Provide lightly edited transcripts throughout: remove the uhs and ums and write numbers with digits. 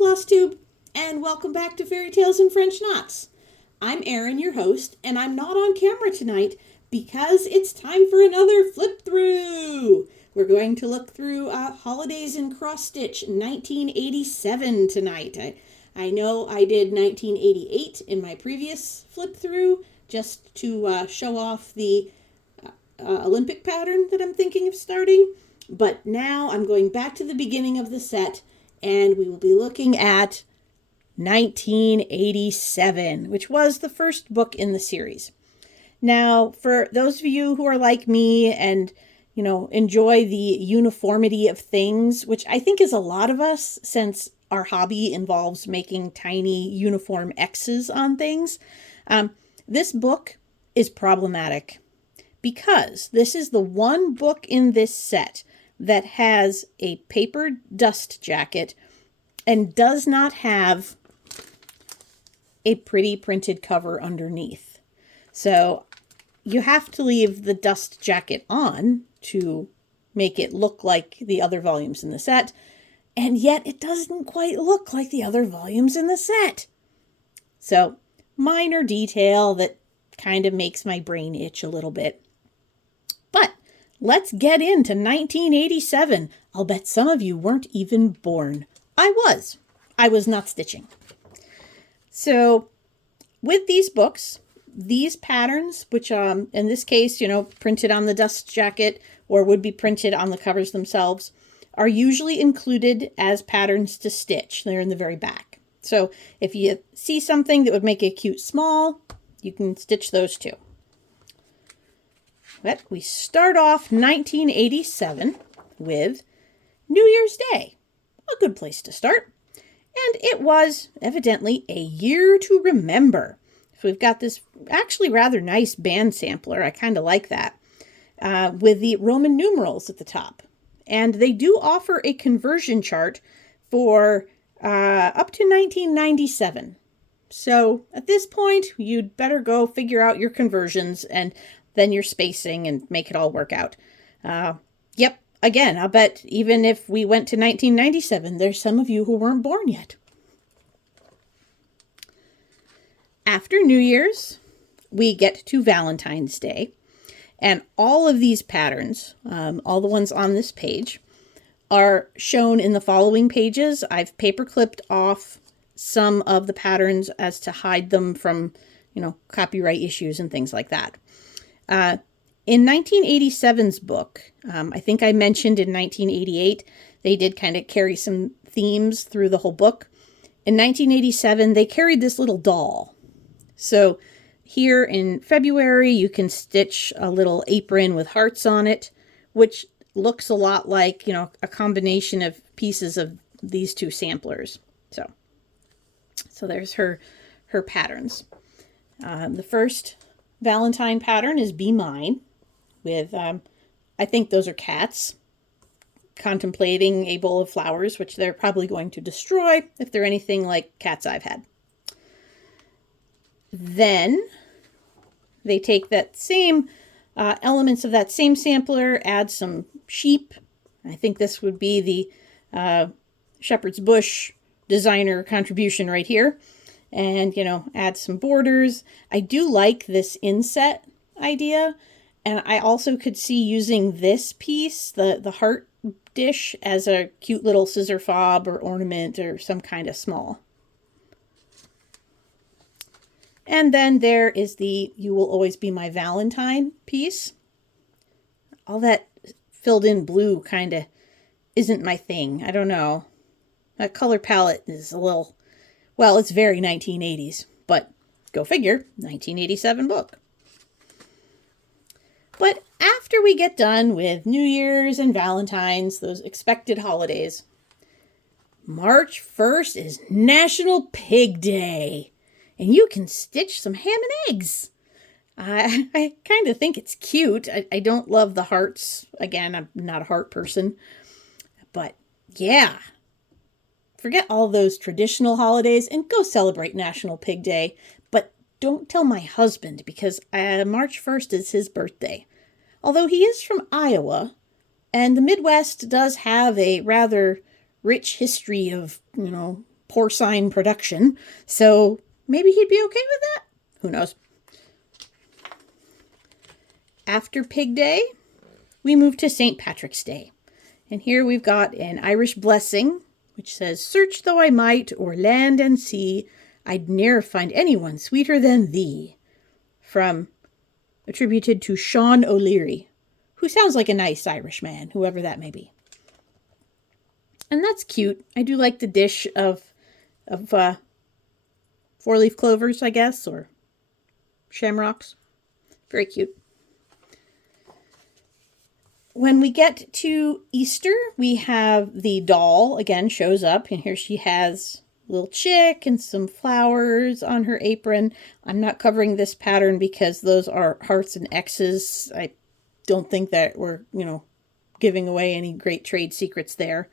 FlossTube, and welcome back to Fairy Tales and French Knots. I'm Erin, your host, and I'm not on camera tonight because it's time for another flip through. We're going to look through Holidays in Cross Stitch 1987 tonight. I know I did 1988 in my previous flip through just to show off the Olympic pattern that I'm thinking of starting, but now I'm going back to the beginning of the set, and we will be looking at 1987, which was the first book in the series. Now, for those of you who are like me and, enjoy the uniformity of things, which I think is a lot of us since our hobby involves making tiny uniform X's on things, this book is problematic because this is the one book in this set that has a paper dust jacket and does not have a pretty printed cover underneath. So you have to leave the dust jacket on to make it look like the other volumes in the set, and yet it doesn't quite look like the other volumes in the set. So, minor detail that kind of makes my brain itch a little bit. But let's get into 1987. I'll bet some of you weren't even born. I was not stitching. So with these books, these patterns, which in this case, printed on the dust jacket or would be printed on the covers themselves, are usually included as patterns to stitch. They're in the very back. So if you see something that would make it cute small, you can stitch those too. But we start off 1987 with New Year's Day. A good place to start. And it was evidently a year to remember. So we've got this actually rather nice band sampler. I kind of like that. With the Roman numerals at the top. And they do offer a conversion chart for up to 1997. So at this point, you'd better go figure out your conversions and then your spacing and make it all work out. Yep, again, I'll bet even if we went to 1997, there's some of you who weren't born yet. After New Year's, we get to Valentine's Day. And all of these patterns, all the ones on this page, are shown in the following pages. I've paper clipped off some of the patterns as to hide them from, copyright issues and things like that. In 1987's book, I think I mentioned in 1988, they did kind of carry some themes through the whole book. In 1987, they carried this little doll. So here in February, you can stitch a little apron with hearts on it, which looks a lot like, a combination of pieces of these two samplers. So there's her patterns. The first Valentine pattern is Be Mine with, I think those are cats contemplating a bowl of flowers, which they're probably going to destroy if they're anything like cats I've had. Then they take that same elements of that same sampler, add some sheep. I think this would be the Shepherd's Bush designer contribution right here. And, add some borders. I do like this inset idea. And I also could see using this piece, the heart dish, as a cute little scissor fob or ornament or some kind of small. And then there is the You Will Always Be My Valentine piece. All that filled in blue kind of isn't my thing. I don't know. That color palette is a little, well, it's very 1980s, but go figure, 1987 book. But after we get done with New Year's and Valentine's, those expected holidays, March 1st is National Pig Day. And you can stitch some ham and eggs. I kind of think it's cute. I don't love the hearts. Again, I'm not a heart person. But yeah, forget all those traditional holidays and go celebrate National Pig Day. But don't tell my husband because March 1st is his birthday. Although he is from Iowa, and the Midwest does have a rather rich history of, porcine production. So maybe he'd be okay with that. Who knows? After Pig Day, we move to St. Patrick's Day. And here we've got an Irish blessing, which says, "Search though I might o'er land and sea, I'd ne'er find anyone sweeter than thee." Attributed to Sean O'Leary, who sounds like a nice Irish man, whoever that may be. And that's cute. I do like the dish of four-leaf clovers, I guess, or shamrocks. Very cute. When we get to Easter, we have the doll, again, shows up, and here she has a little chick and some flowers on her apron. I'm not covering this pattern because those are hearts and X's. I don't think that we're, giving away any great trade secrets there.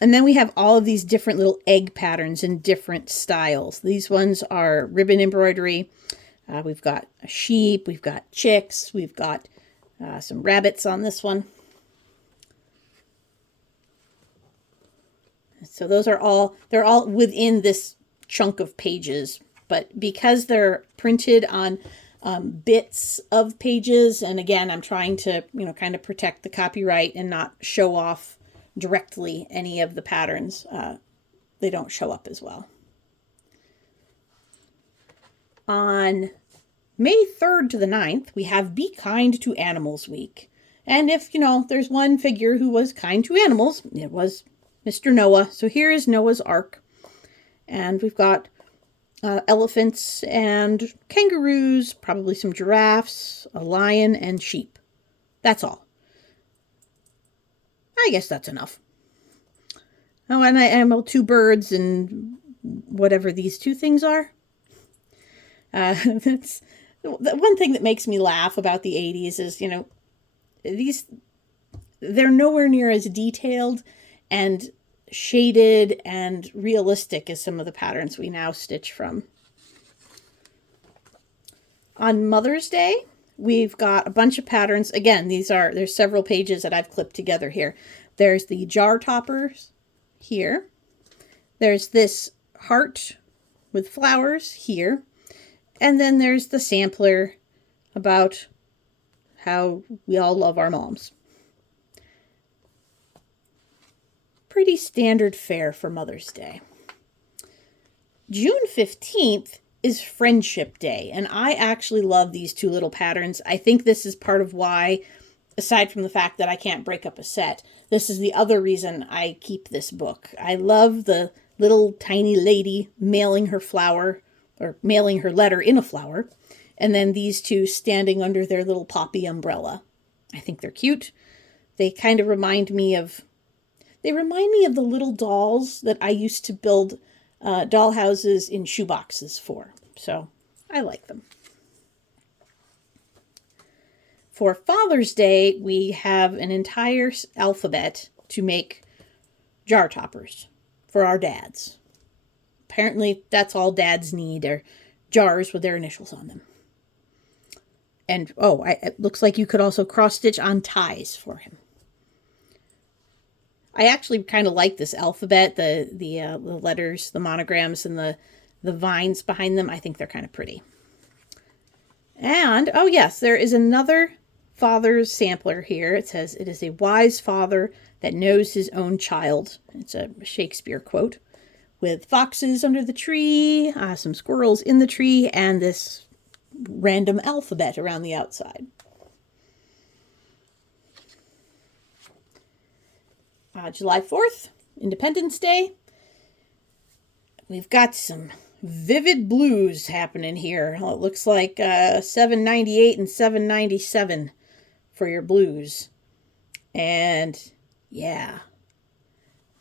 And then we have all of these different little egg patterns in different styles. These ones are ribbon embroidery. We've got a sheep, we've got chicks, we've got some rabbits on this one. So they're all within this chunk of pages, but because they're printed on bits of pages, and again, I'm trying to, kind of protect the copyright and not show off directly any of the patterns, they don't show up as well. On May 3rd to the 9th, we have Be Kind to Animals Week. And if, there's one figure who was kind to animals, it was Mr. Noah. So here is Noah's Ark. And we've got elephants and kangaroos, probably some giraffes, a lion, and sheep. That's all. I guess that's enough. Oh, and I am 2 birds and whatever these 2 things are. That's the one thing that makes me laugh about the 80s is, they're nowhere near as detailed and shaded and realistic as some of the patterns we now stitch from. On Mother's Day, we've got a bunch of patterns. Again, there's several pages that I've clipped together here. There's the jar toppers here. There's this heart with flowers here. And then there's the sampler about how we all love our moms. Pretty standard fare for Mother's Day. June 15th is Friendship Day, and I actually love these 2 little patterns. I think this is part of why, aside from the fact that I can't break up a set, this is the other reason I keep this book. I love the little tiny lady mailing her flower, or mailing her letter in a flower, and then these 2 standing under their little poppy umbrella. I think they're cute. They kind of remind me of the little dolls that I used to build doll houses in shoeboxes for. So I like them. For Father's Day, we have an entire alphabet to make jar toppers for our dads. Apparently, that's all dads need, are jars with their initials on them. And, it looks like you could also cross-stitch on ties for him. I actually kind of like this alphabet, the letters, the monograms, and the vines behind them. I think they're kind of pretty. And, yes, there is another father's sampler here. It says, "It is a wise father that knows his own child." It's a Shakespeare quote. With foxes under the tree, some squirrels in the tree, and this random alphabet around the outside. July 4th, Independence Day. We've got some vivid blues happening here. Well, it looks like 798 and 797 for your blues. And yeah,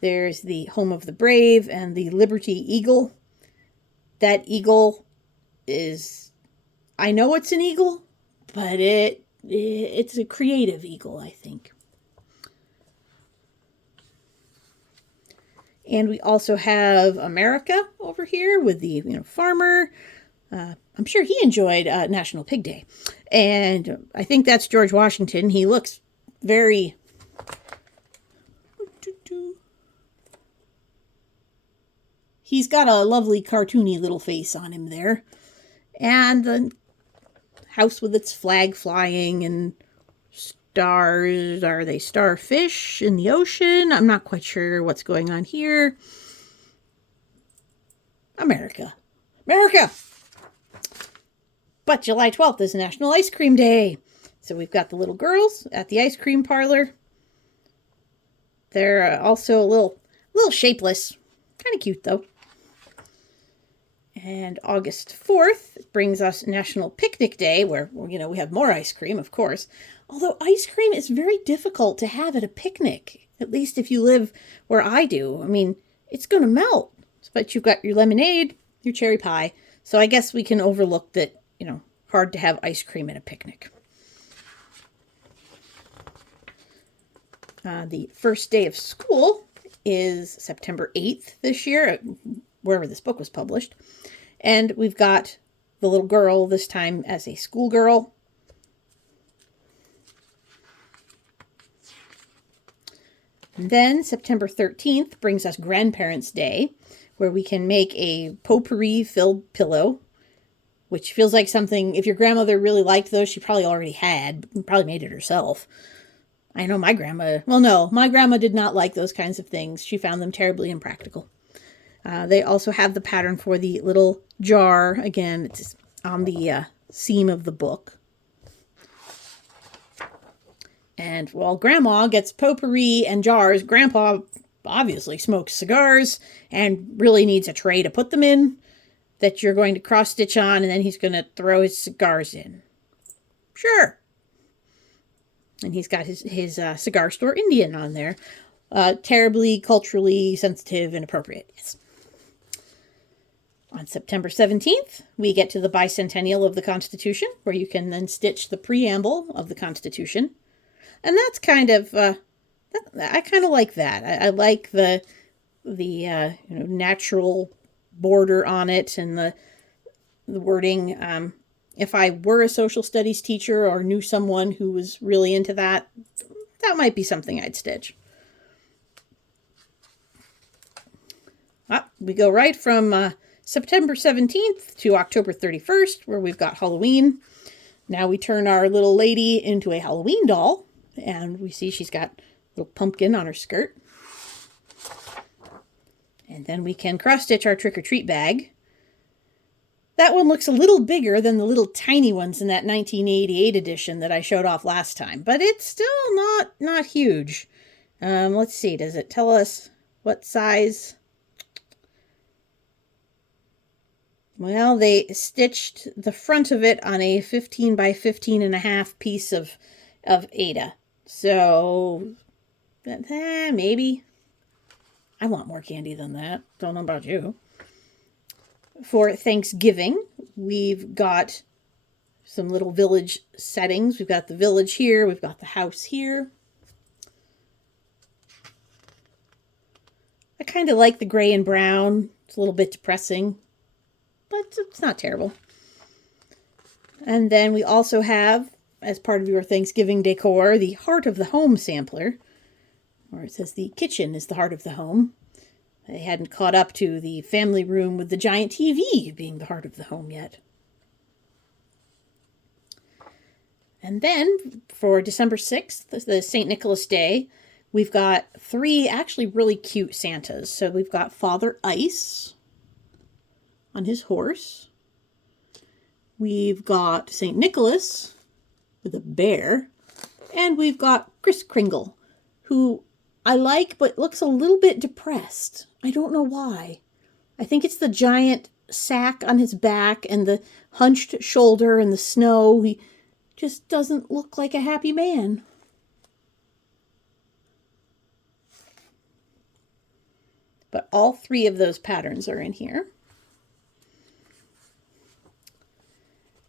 there's the Home of the Brave and the Liberty Eagle. That eagle is, I know it's an eagle, but it's a creative eagle, I think. And we also have America over here with the farmer. I'm sure he enjoyed National Pig Day. And I think that's George Washington. He looks very... he's got a lovely cartoony little face on him there. And the house with its flag flying and stars. Are they starfish in the ocean? I'm not quite sure what's going on here. America. America! But July 12th is National Ice Cream Day. So we've got the little girls at the ice cream parlor. They're also a little shapeless. Kind of cute, though. And August 4th brings us National Picnic Day, where, we have more ice cream, of course. Although ice cream is very difficult to have at a picnic, at least if you live where I do. I mean, it's going to melt. But you've got your lemonade, your cherry pie. So I guess we can overlook that, hard to have ice cream at a picnic. The first day of school is September 8th this year, wherever this book was published. And we've got the little girl, this time as a schoolgirl. And then September 13th brings us Grandparents' Day, where we can make a potpourri-filled pillow, which feels like something, if your grandmother really liked those, she probably already had, probably made it herself. I know my grandma did not like those kinds of things. She found them terribly impractical. They also have the pattern for the little jar. Again, it's on the seam of the book. And while Grandma gets potpourri and jars, Grandpa obviously smokes cigars and really needs a tray to put them in that you're going to cross-stitch on, and then he's going to throw his cigars in. Sure. And he's got his cigar store Indian on there. Terribly culturally sensitive and appropriate. Yes. On September 17th, we get to the bicentennial of the Constitution, where you can then stitch the preamble of the Constitution. And that's kind of, I kind of like that. I like the natural border on it and the wording. If I were a social studies teacher or knew someone who was really into that, that might be something I'd stitch. We go right from September 17th to October 31st, where we've got Halloween. Now we turn our little lady into a Halloween doll, and we see she's got a little pumpkin on her skirt. And then we can cross-stitch our trick-or-treat bag. That one looks a little bigger than the little tiny ones in that 1988 edition that I showed off last time, but it's still not huge. Let's see, does it tell us what size? Well, they stitched the front of it on a 15 by 15 and a half piece of Aida. So, maybe. I want more candy than that. Don't know about you. For Thanksgiving, we've got some little village settings. We've got the village here. We've got the house here. I kind of like the gray and brown. It's a little bit depressing, but it's not terrible. And then we also have, as part of your Thanksgiving decor, the Heart of the Home sampler, where it says the kitchen is the heart of the home. They hadn't caught up to the family room with the giant TV being the heart of the home yet. And then for December 6th, the St. Nicholas Day, we've got 3 actually really cute Santas. So we've got Father Ice on his horse. We've got St. Nicholas with a bear. And we've got Kris Kringle, who I like, but looks a little bit depressed. I don't know why. I think it's the giant sack on his back and the hunched shoulder and the snow. He just doesn't look like a happy man. But all 3 of those patterns are in here.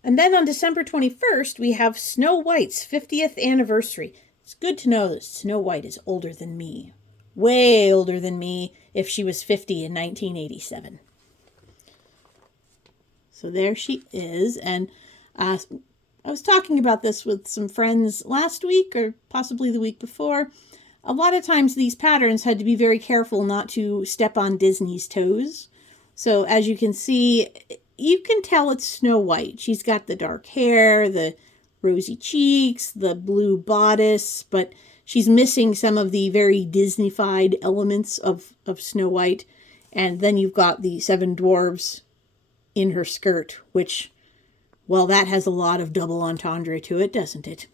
And then on December 21st, we have Snow White's 50th anniversary. It's good to know that Snow White is older than me. Way older than me if she was 50 in 1987. So there she is. And I was talking about this with some friends last week or possibly the week before. A lot of times these patterns had to be very careful not to step on Disney's toes. So as you can see, you can tell it's Snow White. She's got the dark hair, the rosy cheeks, the blue bodice, but she's missing some of the very Disney-fied elements of Snow White. And then you've got the 7 dwarves in her skirt, which, well, that has a lot of double entendre to it, doesn't it?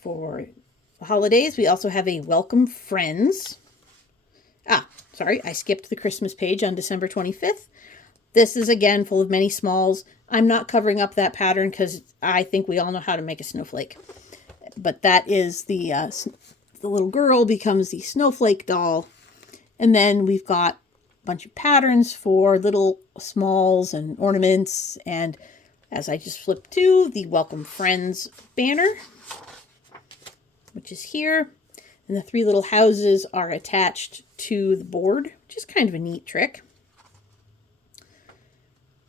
For the holidays, we also have a Welcome Friends. Sorry, I skipped the Christmas page on December 25th. This is, again, full of many smalls. I'm not covering up that pattern because I think we all know how to make a snowflake. But that is the little girl becomes the snowflake doll. And then we've got a bunch of patterns for little smalls and ornaments. And as I just flipped to, the Welcome Friends banner, which is here. And the 3 little houses are attached to the board, which is kind of a neat trick.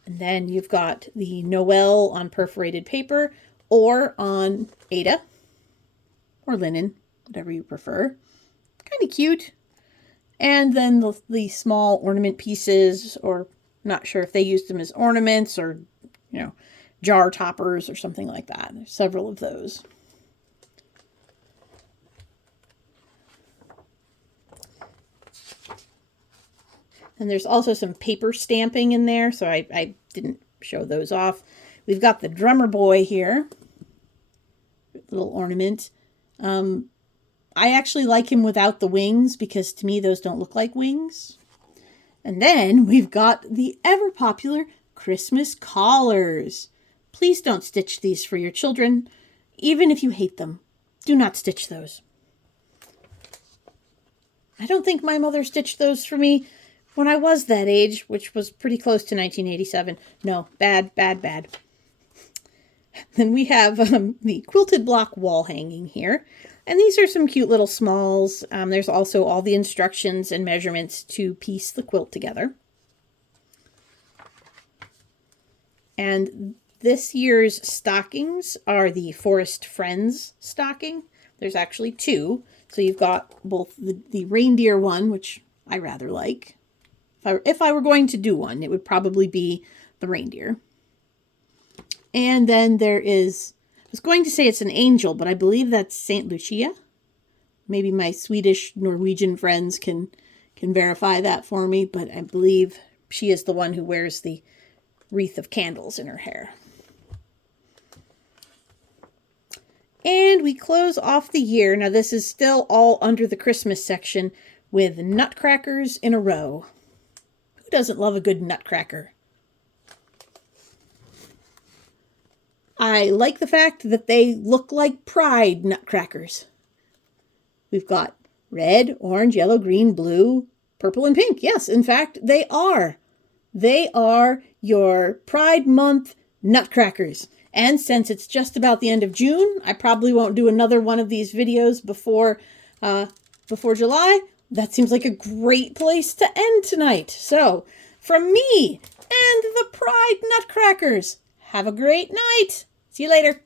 And then you've got the Noel on perforated paper or on Aida or linen, whatever you prefer. Kind of cute. And then the small ornament pieces, or not sure if they used them as ornaments or, jar toppers or something like that. There's several of those. And there's also some paper stamping in there, so I didn't show those off. We've got the drummer boy here. Little ornament. I actually like him without the wings because to me those don't look like wings. And then we've got the ever popular Christmas collars. Please don't stitch these for your children. Even if you hate them, do not stitch those. I don't think my mother stitched those for me when I was that age, which was pretty close to 1987. No, bad. Then we have the quilted block wall hanging here. And these are some cute little smalls. There's also all the instructions and measurements to piece the quilt together. And this year's stockings are the Forest Friends stocking. There's actually 2. So you've got both the reindeer one, which I rather like. If I were going to do one, it would probably be the reindeer. And then there is, I was going to say it's an angel, but I believe that's Saint Lucia. Maybe my Swedish, Norwegian friends can verify that for me, but I believe she is the one who wears the wreath of candles in her hair. And we close off the year. Now this is still all under the Christmas section with nutcrackers in a row. Who doesn't love a good nutcracker? I like the fact that they look like Pride nutcrackers. We've got red, orange, yellow, green, blue, purple, and pink. Yes, in fact, they are. They are your Pride Month nutcrackers. And since it's just about the end of June, I probably won't do another one of these videos before July. That seems like a great place to end tonight. So, from me and the Pride Nutcrackers, have a great night. See you later.